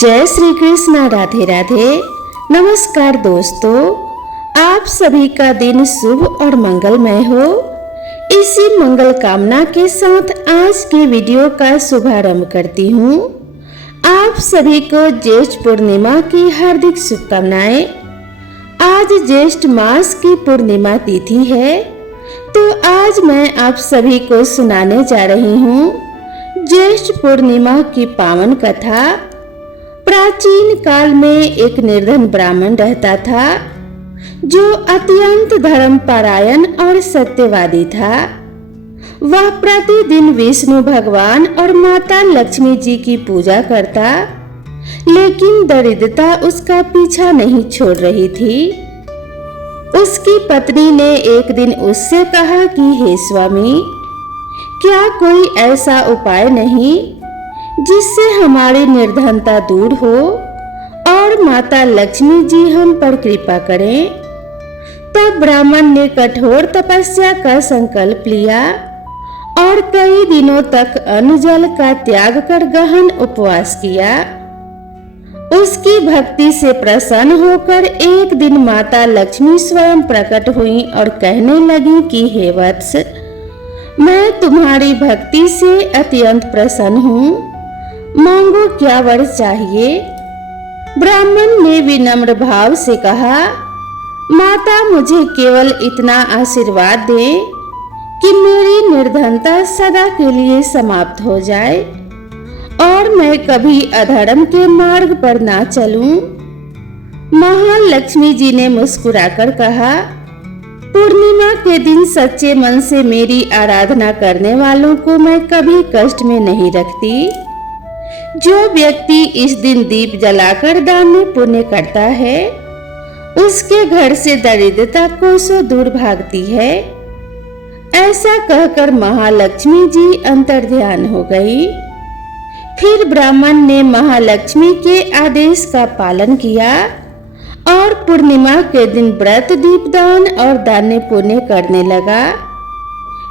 जय श्री कृष्ण। राधे राधे। नमस्कार दोस्तों, आप सभी का दिन शुभ और मंगलमय हो। इसी मंगल कामना के साथ आज के वीडियो का शुभारंभ करती हूँ। आप सभी को ज्येष्ठ पूर्णिमा की हार्दिक शुभकामनाएं। आज ज्येष्ठ मास की पूर्णिमा तिथि है, तो आज मैं आप सभी को सुनाने जा रही हूँ ज्येष्ठ पूर्णिमा की पावन कथा। प्राचीन काल में एक निर्धन ब्राह्मण रहता था, जो अत्यंत धर्मपरायण और सत्यवादी था। वह प्रतिदिन विष्णु भगवान और माता लक्ष्मी जी की पूजा करता, लेकिन दरिद्रता उसका पीछा नहीं छोड़ रही थी। उसकी पत्नी ने एक दिन उससे कहा कि हे स्वामी, क्या कोई ऐसा उपाय नहीं जिससे हमारी निर्धनता दूर हो और माता लक्ष्मी जी हम पर कृपा करें। तब ब्राह्मण ने कठोर तपस्या का संकल्प लिया और कई दिनों तक अन्न जल का त्याग कर गहन उपवास किया। उसकी भक्ति से प्रसन्न होकर एक दिन माता लक्ष्मी स्वयं प्रकट हुई और कहने लगी कि हे वत्स, मैं तुम्हारी भक्ति से अत्यंत प्रसन्न हूँ, मांगो क्या वर चाहिए। ब्राह्मण ने विनम्र भाव से कहा, माता मुझे केवल इतना आशीर्वाद दे कि मेरी निर्धनता सदा के लिए समाप्त हो जाए और मैं कभी अधर्म के मार्ग पर ना चलूं। महालक्ष्मी जी ने मुस्कुराकर कहा, पूर्णिमा के दिन सच्चे मन से मेरी आराधना करने वालों को मैं कभी कष्ट में नहीं रखती। जो व्यक्ति इस दिन दीप जलाकर दान पुण्य करता है, उसके घर से दरिद्रता कोसों दूर भागती है। ऐसा कहकर महालक्ष्मी जी अंतर्ध्यान हो गई। फिर ब्राह्मण ने महालक्ष्मी के आदेश का पालन किया और पूर्णिमा के दिन व्रत दीपदान और दान पुण्य करने लगा।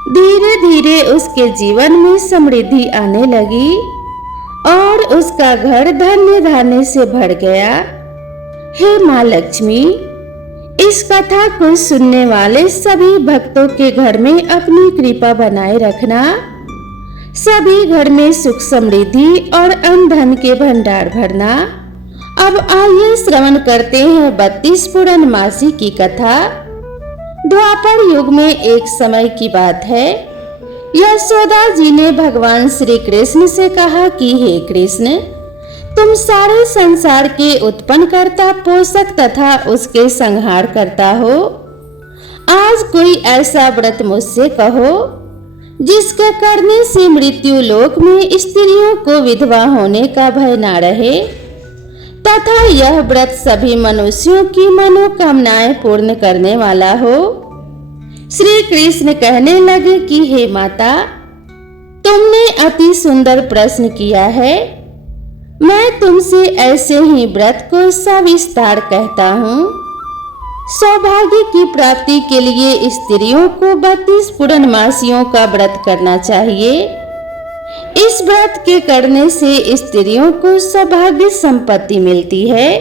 धीरे धीरे उसके जीवन में समृद्धि आने लगी और उसका घर धन्य धान्य से भर गया। हे माँ लक्ष्मी, इस कथा को सुनने वाले सभी भक्तों के घर में अपनी कृपा बनाए रखना। सभी घर में सुख समृद्धि और अन्न धन के भंडार भरना। अब आइए श्रवण करते हैं 32 पूर्णमासी की कथा। द्वापर युग में एक समय की बात है। यशोदा जी ने भगवान श्री कृष्ण से कहा कि हे कृष्ण, तुम सारे संसार के उत्पन्न करता, पोषक तथा उसके संहार करता हो। आज कोई ऐसा व्रत मुझसे कहो जिसके करने से मृत्यु लोक में स्त्रियों को विधवा होने का भय ना रहे, तथा यह व्रत सभी मनुष्यों की मनोकामनाएं पूर्ण करने वाला हो। श्री कृष्ण कहने लगे कि हे माता, तुमने अति सुंदर प्रश्न किया है। मैं तुमसे ऐसे ही व्रत को सविस्तार कहता हूँ। सौभाग्य की प्राप्ति के लिए स्त्रियों को 32 पूर्णमासियों का व्रत करना चाहिए। इस व्रत के करने से स्त्रियों को सौभाग्य संपत्ति मिलती है।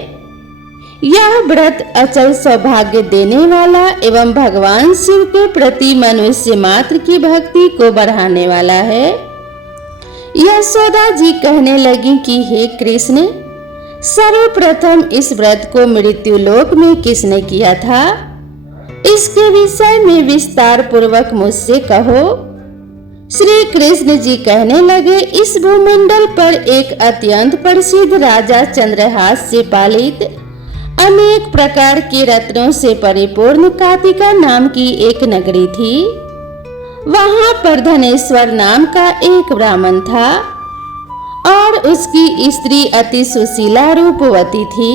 यह व्रत अचल सौभाग्य देने वाला एवं भगवान शिव के प्रति मनुष्य मात्र की भक्ति को बढ़ाने वाला है। यशोदा जी कहने लगी कि हे कृष्ण, सर्वप्रथम इस व्रत को मृत्यु लोक में किसने किया था, इसके विषय में विस्तार पूर्वक मुझसे कहो। श्री कृष्ण जी कहने लगे, इस भूमंडल पर एक अत्यंत प्रसिद्ध राजा चंद्रहास से पालित अनेक प्रकार के रत्नों से परिपूर्ण कातिका नाम की एक नगरी थी। वहां पर धनेश्वर नाम का एक ब्राह्मण था और उसकी स्त्री अति सुशीला रूपवती थी।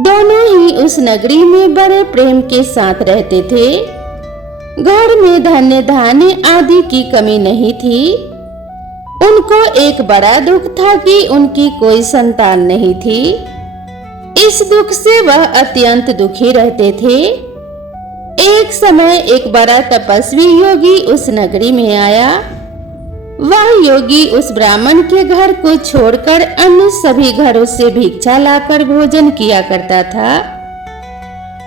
दोनों ही उस नगरी में बड़े प्रेम के साथ रहते थे। घर में धन्य धान्य आदि की कमी नहीं थी। उनको एक बड़ा दुख था कि उनकी कोई संतान नहीं थी। इस दुख से वह अत्यंत दुखी रहते थे। एक समय एक बड़ा तपस्वी योगी उस नगरी में आया। वह योगी उस ब्राह्मण के घर को छोड़कर अन्य सभी घरों से भिक्षा लाकर भोजन किया करता था।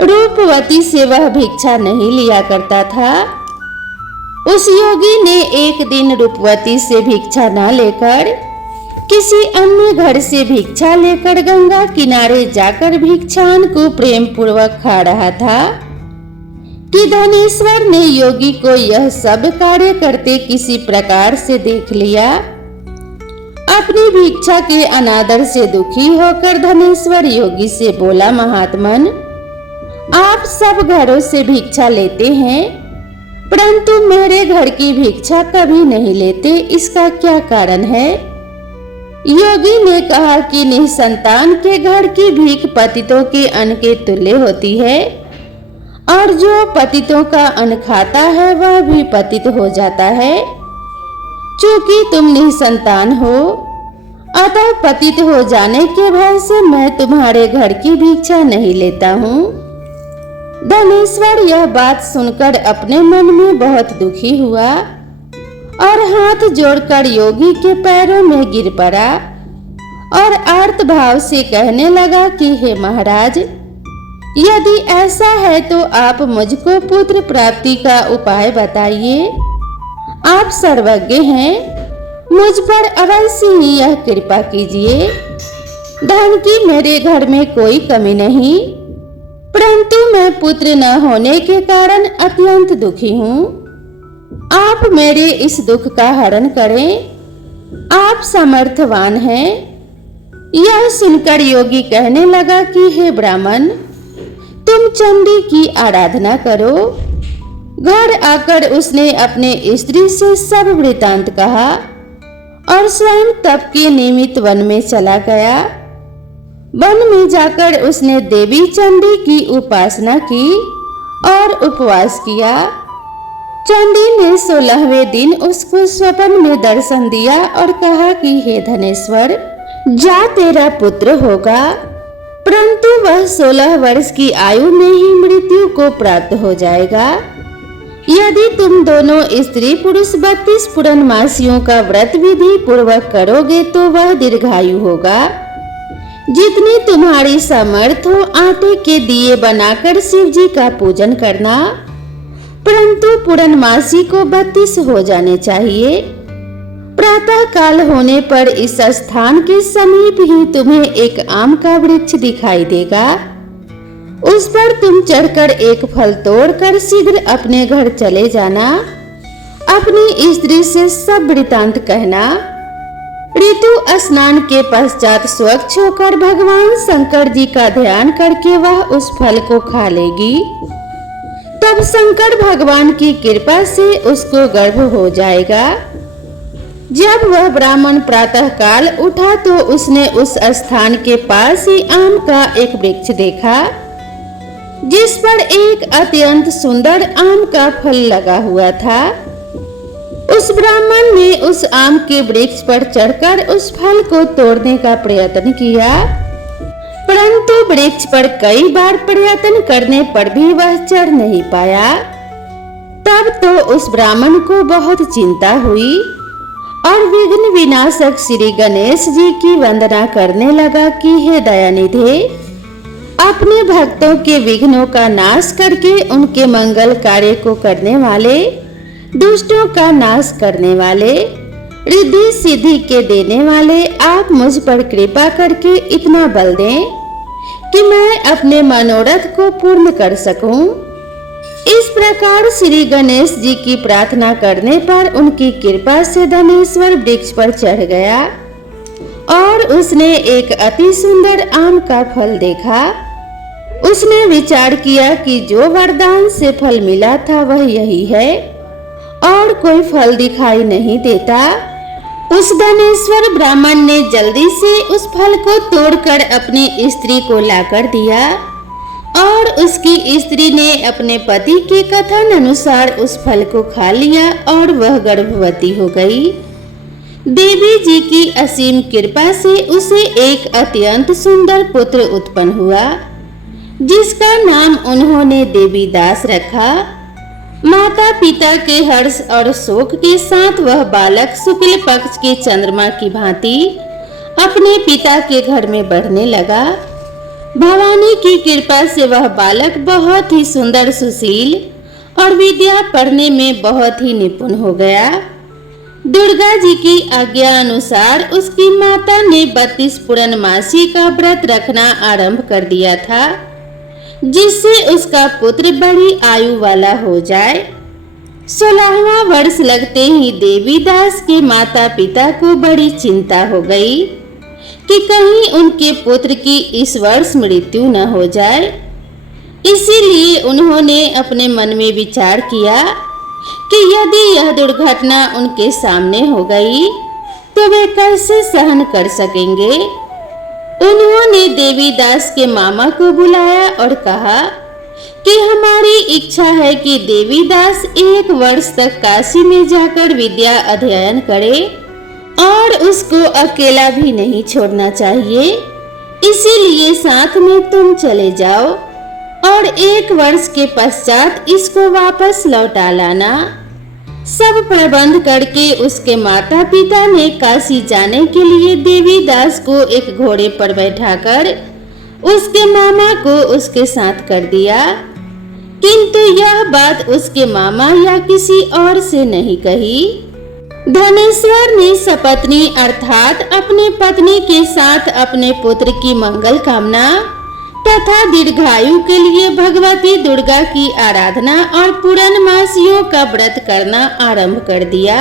रूपवती से वह भिक्षा नहीं लिया करता था। उस योगी ने एक दिन रूपवती से भिक्षा न लेकर किसी अन्य घर से भिक्षा लेकर गंगा किनारे जाकर भिक्षान को प्रेम पूर्वक खा रहा था कि धनेश्वर ने योगी को यह सब कार्य करते किसी प्रकार से देख लिया। अपनी भिक्षा के अनादर से दुखी होकर धनेश्वर योगी से बोला, महात्मन, आप सब घरों से भिक्षा लेते हैं परंतु मेरे घर की भिक्षा कभी नहीं लेते, इसका क्या कारण है? योगी ने कहा कि निसंतान के घर की भीख पतितों के अन्न के तुल्य होती है और जो पतितों का अन्न खाता है वह भी पतित हो जाता है। चूंकि तुम निसंतान हो अतः पतित हो जाने के भय से मैं तुम्हारे घर की भिक्षा नहीं लेता हूँ। धनेश्वर यह बात सुनकर अपने मन में बहुत दुखी हुआ और हाथ जोड़कर योगी के पैरों में गिर पड़ा और आर्त भाव से कहने लगा कि हे महाराज, यदि ऐसा है तो आप मुझको पुत्र प्राप्ति का उपाय बताइए। आप सर्वज्ञ हैं, मुझ पर अवश्य ही यह कृपा कीजिए। धन की मेरे घर में कोई कमी नहीं, परंतु मैं पुत्र न होने के कारण अत्यंत दुखी हूँ। आप मेरे इस दुख का हरण करें, आप समर्थवान हैं। यह सुनकर योगी कहने लगा कि हे ब्राह्मण, तुम चंडी की आराधना करो। घर आकर उसने अपने स्त्री से सब वृतांत कहा और स्वयं तप के निमित्त वन में चला गया। वन में जाकर उसने देवी चंडी की उपासना की और उपवास किया। चंडी ने 16वें दिन उसको स्वप्न में दर्शन दिया और कहा कि हे धनेश्वर, जा तेरा पुत्र होगा, परंतु वह 16 वर्ष की आयु में ही मृत्यु को प्राप्त हो जाएगा। यदि तुम दोनों स्त्री पुरुष 32 पूर्णमासियों का व्रत विधि पूर्वक करोगे तो वह दीर्घायु होगा। जितनी तुम्हारी सामर्थ्य हो आटे के दिए बनाकर शिव जी का पूजन करना, परंतु पूर्णमासी को 32 हो जाने चाहिए। प्रातः काल होने पर इस स्थान के समीप ही तुम्हें एक आम का वृक्ष दिखाई देगा। उस पर तुम चढ़कर एक फल तोड़कर शीघ्र अपने घर चले जाना। अपनी स्त्री से सब वृतांत कहना। ऋतु स्नान के पश्चात स्वच्छ होकर भगवान शंकर जी का ध्यान करके वह उस फल को खा लेगी। तब शंकर भगवान की कृपा से उसको गर्भ हो जाएगा। जब वह ब्राह्मण प्रातः काल उठा तो उसने उस स्थान के पास ही आम का एक वृक्ष देखा जिस पर एक अत्यंत सुंदर आम का फल लगा हुआ था। उस ब्राह्मण ने उस आम के वृक्ष पर चढ़कर उस फल को तोड़ने का प्रयत्न किया, परंतु वृक्ष पर कई बार प्रयत्न करने पर भी वह चढ़ नहीं पाया। तब तो उस ब्राह्मण को बहुत चिंता हुई और विघ्न विनाशक श्री गणेश जी की वंदना करने लगा कि हे दयानिधे, अपने भक्तों के विघ्नों का नाश करके उनके मंगल कार्य को करने वाले, दुष्टों का नाश करने वाले, रिद्धि सिद्धि के देने वाले, आप मुझ पर कृपा करके इतना बल दें कि मैं अपने मनोरथ को पूर्ण कर सकूं। इस प्रकार श्री गणेश जी की प्रार्थना करने पर उनकी कृपा से धनेश्वर वृक्ष पर चढ़ गया और उसने एक अति सुंदर आम का फल देखा। उसने विचार किया कि जो वरदान से फल मिला था वह यही है और कोई फल दिखाई नहीं देता। उस धनेश्वर ब्राह्मण ने जल्दी से उस फल को तोड़कर अपनी स्त्री को लाकर दिया और उसकी स्त्री ने अपने पति के कथन अनुसार उस फल को खा लिया और वह गर्भवती हो गई। देवी जी की असीम कृपा से उसे एक अत्यंत सुंदर पुत्र उत्पन्न हुआ जिसका नाम उन्होंने देवी दास रखा। माता पिता के हर्ष और शोक के साथ वह बालक शुक्ल पक्ष के चंद्रमा की भांति अपने पिता के घर में बढ़ने लगा। भवानी की कृपा से वह बालक बहुत ही सुंदर, सुशील और विद्या पढ़ने में बहुत ही निपुण हो गया। दुर्गा जी की आज्ञा अनुसार उसकी माता ने 32 पूर्णमासी का व्रत रखना आरंभ कर दिया था, जिससे उसका पुत्र बड़ी आयु वाला हो जाए। 16वां वर्ष लगते ही देवीदास के माता पिता को बड़ी चिंता हो गई कि कहीं उनके पुत्र की इस वर्ष मृत्यु न हो जाए। इसीलिए उन्होंने अपने मन में विचार किया कि यदि यह दुर्घटना उनके सामने हो गई तो वे कैसे सहन कर सकेंगे। उन्होंने देवीदास के मामा को बुलाया और कहा कि हमारी इच्छा है कि देवीदास 1 वर्ष तक काशी में जाकर विद्या अध्ययन करे और उसको अकेला भी नहीं छोड़ना चाहिए। इसीलिए साथ में तुम चले जाओ और 1 वर्ष के पश्चात इसको वापस लौटा लाना। सब प्रबंध करके उसके माता पिता ने काशी जाने के लिए देवीदास को एक घोड़े पर बैठाकर उसके मामा को उसके साथ कर दिया, किंतु यह बात उसके मामा या किसी और से नहीं कही। धनेश्वर ने सपत्नी अर्थात अपने पत्नी के साथ अपने पुत्र की मंगल कामना तथा दीर्घायु के लिए भगवती दुर्गा की आराधना और पूर्णमासियों का व्रत करना आरंभ कर दिया।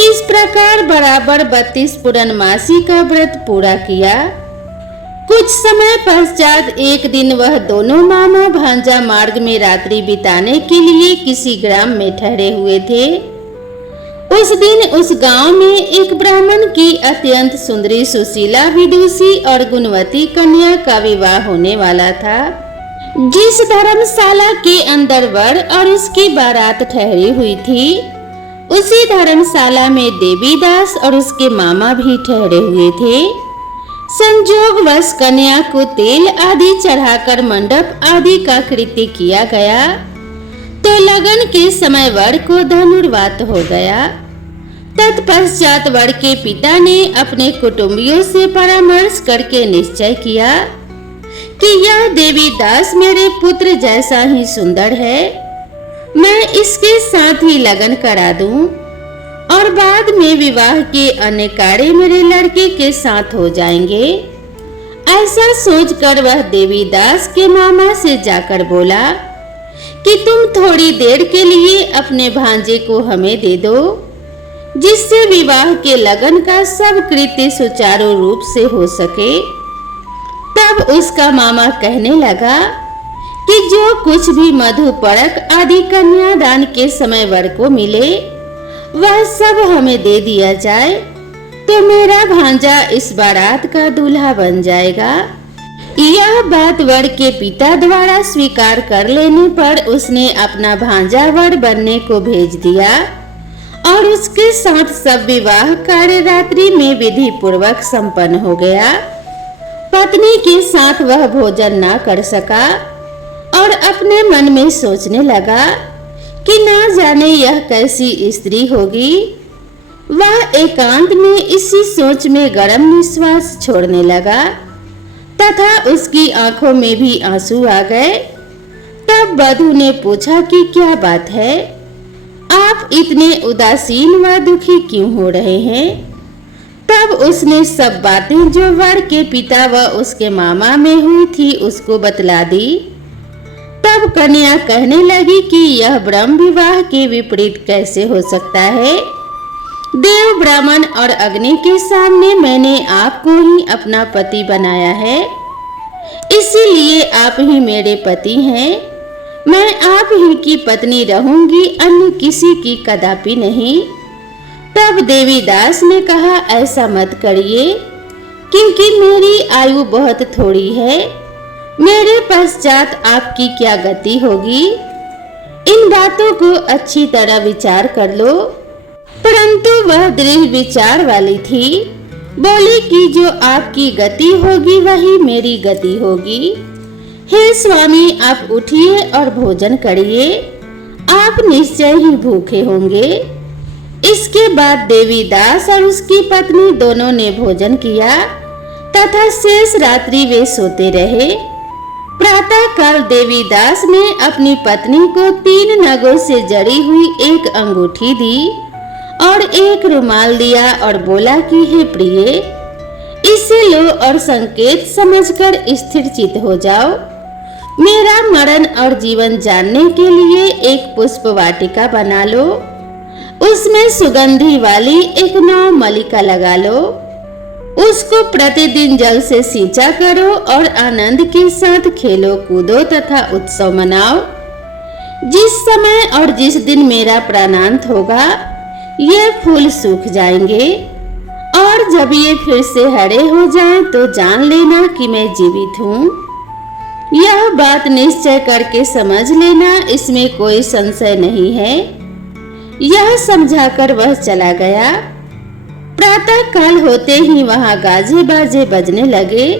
इस प्रकार बराबर 32 पूर्णमासी का व्रत पूरा किया। कुछ समय पश्चात एक दिन वह दोनों मामा भांजा मार्ग में रात्रि बिताने के लिए किसी ग्राम में ठहरे हुए थे। उस दिन उस गांव में एक ब्राह्मण की अत्यंत सुंदरी, सुशीला, विदुषी और गुणवती कन्या का विवाह होने वाला था। जिस धर्मशाला के अंदर वर और उसकी बारात ठहरी हुई थी, उसी धर्मशाला में देवीदास और उसके मामा भी ठहरे हुए थे। संजोगवश कन्या को तेल आदि चढ़ाकर मंडप आदि का कृत्य किया गया तो लगन के समय वर को धनुर्वात हो गया। तत्पश्चात वर के पिता ने अपने कुटुंबियों से परामर्श करके निश्चय किया कि यह देवीदास मेरे पुत्र जैसा ही सुंदर है, मैं इसके साथ ही लगन करा दूं और बाद में विवाह के अन्य कार्य मेरे लड़के के साथ हो जाएंगे। ऐसा सोचकर वह देवीदास के मामा से जाकर बोला कि तुम थोड़ी देर के लिए अपने भांजे को हमें दे दो, जिससे विवाह के लगन का सब कृत्य सुचारू रूप से हो सके। तब उसका मामा कहने लगा कि जो कुछ भी मधु परक आदि कन्यादान के समय वर को मिले वह सब हमें दे दिया जाए तो मेरा भांजा इस बारात का दूल्हा बन जाएगा। यह बात वर के पिता द्वारा स्वीकार कर लेने पर उसने अपना भांजा वर बनने को भेज दिया और उसके साथ सब विवाह कार्य रात्रि में विधि पूर्वक संपन्न हो गया। पत्नी के साथ वह भोजन न कर सका और अपने मन में सोचने लगा कि ना जाने यह कैसी स्त्री होगी। वह एकांत में इसी सोच में गर्म निश्वास छोड़ने लगा तथा उसकी आंखों में भी आंसू आ गए। तब वधू ने पूछा कि क्या बात है, आप इतने उदासीन व दुखी क्यों हो रहे हैं। तब उसने सब बातें जो वर के पिता व उसके मामा में हुई थी उसको बतला दी। तब कन्या कहने लगी कि यह ब्रह्म विवाह के विपरीत कैसे हो सकता है। देव, ब्राह्मण और अग्नि के सामने मैंने आपको ही अपना पति बनाया है, इसीलिए आप ही मेरे पति हैं। मैं आप ही की पत्नी रहूंगी, अन्य किसी की कदापि नहीं। तब देवीदास ने कहा, ऐसा मत करिए, क्योंकि मेरी आयु बहुत थोड़ी है। मेरे पश्चात आपकी क्या गति होगी। इन बातों को अच्छी तरह विचार कर लो। परंतु वह दृढ़ विचार वाली थी, बोली कि जो आपकी गति होगी वही मेरी गति होगी। हे स्वामी, आप उठिए और भोजन करिए। आप निश्चय ही भूखे होंगे। इसके बाद देवीदास और उसकी पत्नी दोनों ने भोजन किया तथा शेष रात्रि वे सोते रहे। प्रातः काल देवीदास ने अपनी पत्नी को 3 नगों से जड़ी हुई एक अंगूठी दी और एक रुमाल दिया और बोला कि हे प्रिय, इसे लो और संकेत समझकर स्थिर चित्त हो जाओ। मेरा मरण और जीवन जानने के लिए एक पुष्प वाटिका बना लो, उसमें सुगंधी वाली एक नौ मलिका लगा लो, उसको प्रतिदिन जल से सींचा करो और आनंद के साथ खेलो कूदो तथा उत्सव मनाओ। जिस समय और जिस दिन मेरा प्राणांत होगा ये फूल सूख जाएंगे और जब ये फिर से हरे हो जाएं तो जान लेना कि मैं जीवित हूँ। यह बात निश्चय करके समझ लेना, इसमें कोई संशय नहीं है। यह समझाकर वह चला गया। प्रातः काल होते ही वहां गाजे बाजे बजने लगे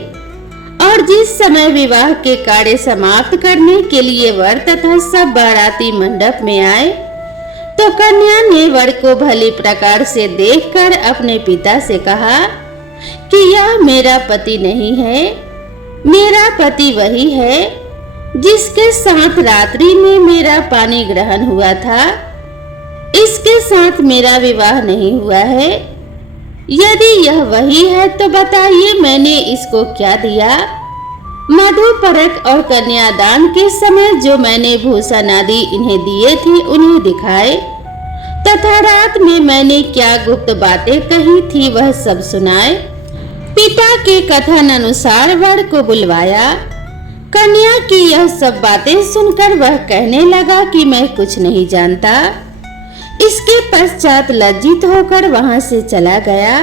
और जिस समय विवाह के कार्य समाप्त करने के लिए वर तथा सब बाराती मंडप में आए तो कन्या ने वर को भली प्रकार से देखकर अपने पिता से कहा कि यह मेरा पति नहीं है, मेरा पति वही है जिसके साथ रात्रि में मेरा पानी ग्रहण हुआ था। इसके साथ मेरा विवाह नहीं हुआ है। यदि यह वही है तो बताइए मैंने इसको क्या दिया। मधु परक और कन्यादान के समय जो मैंने भूषण आदि इन्हें दिए थे उन्हें दिखाए तथा रात में मैंने क्या गुप्त बातें कही थी वह सब सुनाए। पिता के कथन अनुसार वर को बुलवाया। कन्या की यह सब बातें सुनकर वह कहने लगा कि मैं कुछ नहीं जानता। इसके पश्चात लज्जित होकर वहां से चला गया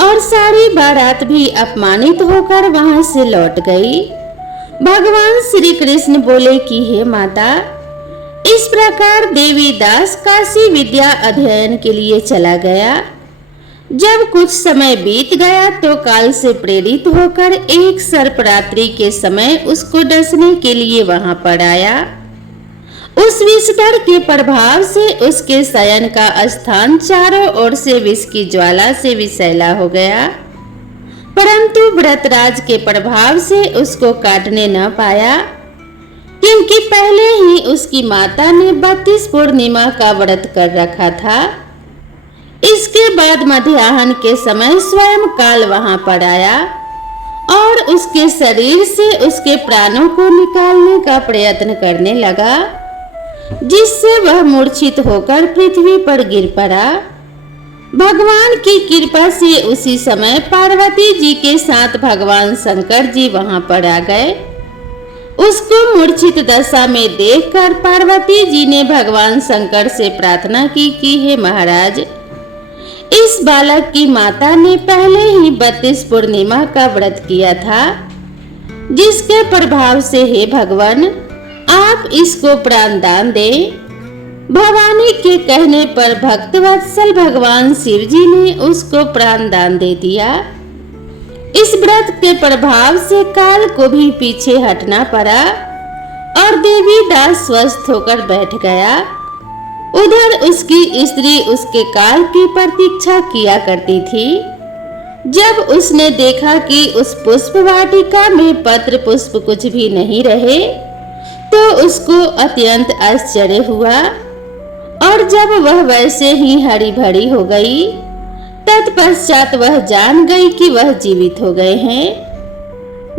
और सारी बारात भी अपमानित होकर वहां से लौट गई। भगवान श्री कृष्ण बोले कि हे माता, इस प्रकार देवीदास काशी विद्या अध्ययन के लिए चला गया। जब कुछ समय बीत गया तो काल से प्रेरित होकर एक सर्परात्रि के समय उसको डसने के लिए वहां पर आया। उस विषधर के प्रभाव से उसके शयन का स्थान चारों ओर से विष की ज्वाला से विषैला हो गया, परंतु व्रतराज के प्रभाव से उसको काटने न पाया, क्योंकि पहले ही उसकी माता ने 32 पूर्णिमा का व्रत कर रखा था। इसके बाद मध्याह्न के समय स्वयं काल वहां पर आया और उसके शरीर से उसके प्राणों को निकालने का प्रयत्न करने लगा, जिससे वह मूर्छित होकर पृथ्वी पर गिर पड़ा। भगवान की कृपा से उसी समय पार्वती जी के साथ भगवान शंकर जी वहां पर आ गए। उसको मूर्छित दशा में देखकर पार्वती जी ने भगवान शंकर से प्रार्थना की कि हे महाराज, इस बालक की माता ने पहले ही 32 पूर्णिमा का व्रत किया था, जिसके प्रभाव से हे भगवान आप इसको प्राण दान दें। भवानी के कहने पर भक्तवत्सल भगवान शिव जी ने उसको प्राण दान दे दिया। इस व्रत के प्रभाव से काल को भी पीछे हटना पड़ा और देवीदास स्वस्थ होकर बैठ गया। उधर उसकी स्त्री उसके काल की प्रतीक्षा किया करती थी। जब उसने देखा कि उस पुष्प वाटिका में पत्र पुष्प कुछ भी नहीं रहे तो उसको अत्यंत आश्चर्य हुआ, और जब वह वैसे ही हरी भरी हो गई तत्पश्चात वह जान गई कि वह जीवित हो गए हैं।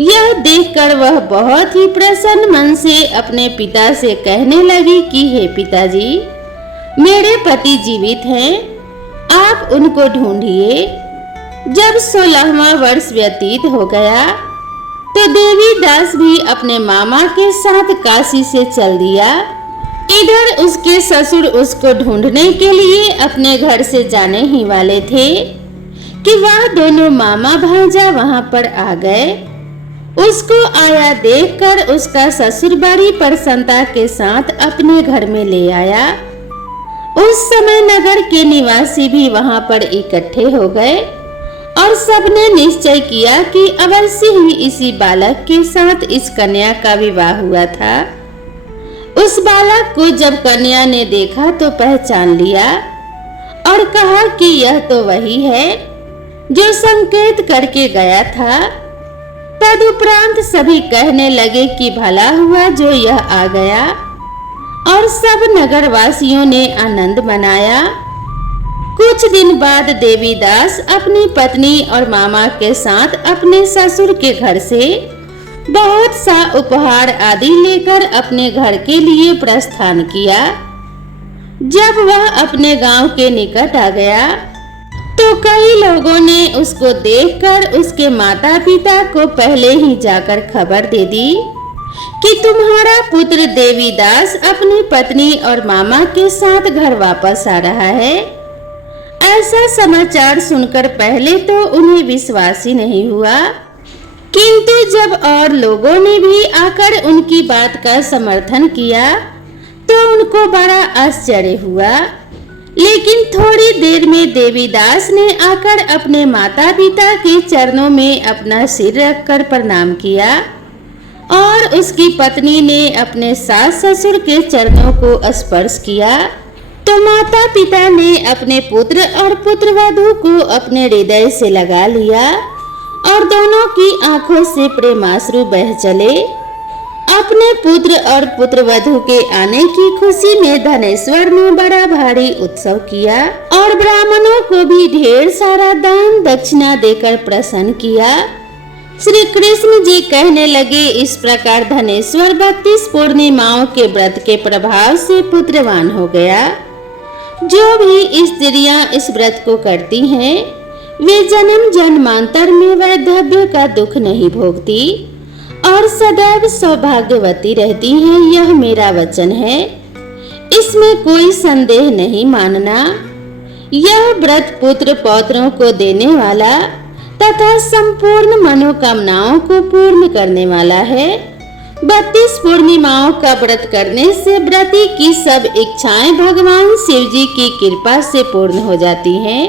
यह देखकर वह बहुत ही प्रसन्न मन से अपने पिता से कहने लगी कि हे पिताजी, मेरे पति जीवित हैं, आप उनको ढूंढिए। जब 16वां वर्ष व्यतीत हो गया तो देवीदास भी अपने मामा के साथ काशी से चल दिया। इधर उसके ससुर उसको ढूंढने के लिए अपने घर से जाने ही वाले थे कि वह दोनों मामा भांजा वहां पर आ गए। उसको आया देखकर उसका ससुर बड़ी प्रसन्नता के साथ अपने घर में ले आया। उस समय नगर के निवासी भी वहां पर इकट्ठे हो गए और सबने निश्चय किया कि अवश्य ही इसी बालक के साथ इस कन्या का विवाह हुआ था। उस बालक को जब कन्या ने देखा तो पहचान लिया और कहा कि यह तो वही है जो संकेत करके गया था। तदुपरांत सभी कहने लगे कि भला हुआ जो यह आ गया, और सब नगरवासियों ने आनंद मनाया। कुछ दिन बाद देवीदास अपनी पत्नी और मामा के साथ अपने ससुर के घर से बहुत सा उपहार आदि लेकर अपने घर के लिए प्रस्थान किया। जब वह अपने गांव के निकट आ गया तो कई लोगों ने उसको देखकर उसके माता पिता को पहले ही जाकर खबर दे दी कि तुम्हारा पुत्र देवीदास अपनी पत्नी और मामा के साथ घर वापस आ रहा है। ऐसा समाचार सुनकर पहले तो उन्हें विश्वास ही नहीं हुआ, किंतु जब और लोगों ने भी आकर उनकी बात का समर्थन किया तो उनको बड़ा आश्चर्य हुआ। लेकिन थोड़ी देर में देवीदास ने आकर अपने माता पिता के चरणों में अपना सिर रखकर प्रणाम किया और उसकी पत्नी ने अपने सास ससुर के चरणों को स्पर्श किया तो माता पिता ने अपने पुत्र और पुत्रवधू को अपने हृदय से लगा लिया और दोनों की आंखों से प्रेमाश्रु बह चले। अपने पुत्र और पुत्रवधू के आने की खुशी में धनेश्वर ने बड़ा भारी उत्सव किया और ब्राह्मणों को भी ढेर सारा दान दक्षिणा देकर प्रसन्न किया। श्री कृष्ण जी कहने लगे, इस प्रकार धनेश्वर 32 पूर्णिमाओं के व्रत के प्रभाव से पुत्रवान हो गया। जो भी स्त्रियां इस व्रत को करती हैं वे जन्म जन्मांतर में वैधव्य का दुख नहीं भोगती और सदैव सौभाग्यवती रहती हैं। यह मेरा वचन है, इसमें कोई संदेह नहीं मानना। यह व्रत पुत्र पौत्रों को देने वाला तथा संपूर्ण मनोकामनाओं को पूर्ण करने वाला है। 32 पूर्णिमाओं का व्रत करने से व्रती की सब इच्छाएं भगवान शिव जी की कृपा से पूर्ण हो जाती हैं।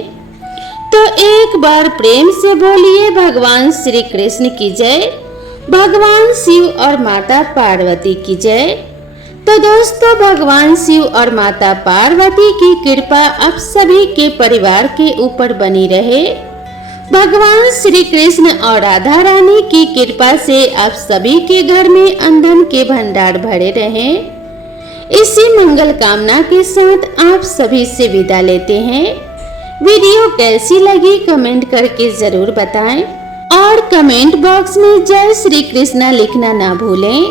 तो एक बार प्रेम से बोलिए, भगवान श्री कृष्ण की जय, भगवान शिव और माता पार्वती की जय। तो दोस्तों, भगवान शिव और माता पार्वती की कृपा आप सभी के परिवार के ऊपर बनी रहे। भगवान श्री कृष्ण और राधा रानी की कृपा से आप सभी के घर में अन्न के भंडार भरे रहें। इसी मंगल कामना के साथ आप सभी से विदा लेते हैं। वीडियो कैसी लगी कमेंट करके जरूर बताएं और कमेंट बॉक्स में जय श्री कृष्णा लिखना ना भूलें।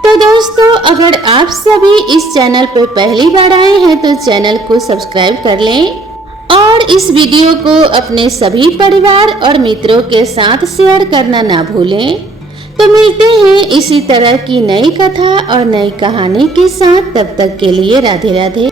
तो दोस्तों, अगर आप सभी इस चैनल पर पहली बार आए हैं तो चैनल को सब्सक्राइब कर लें और इस वीडियो को अपने सभी परिवार और मित्रों के साथ शेयर करना ना भूलें। तो मिलते हैं इसी तरह की नई कथा और नई कहानी के साथ। तब तक के लिए राधे राधे।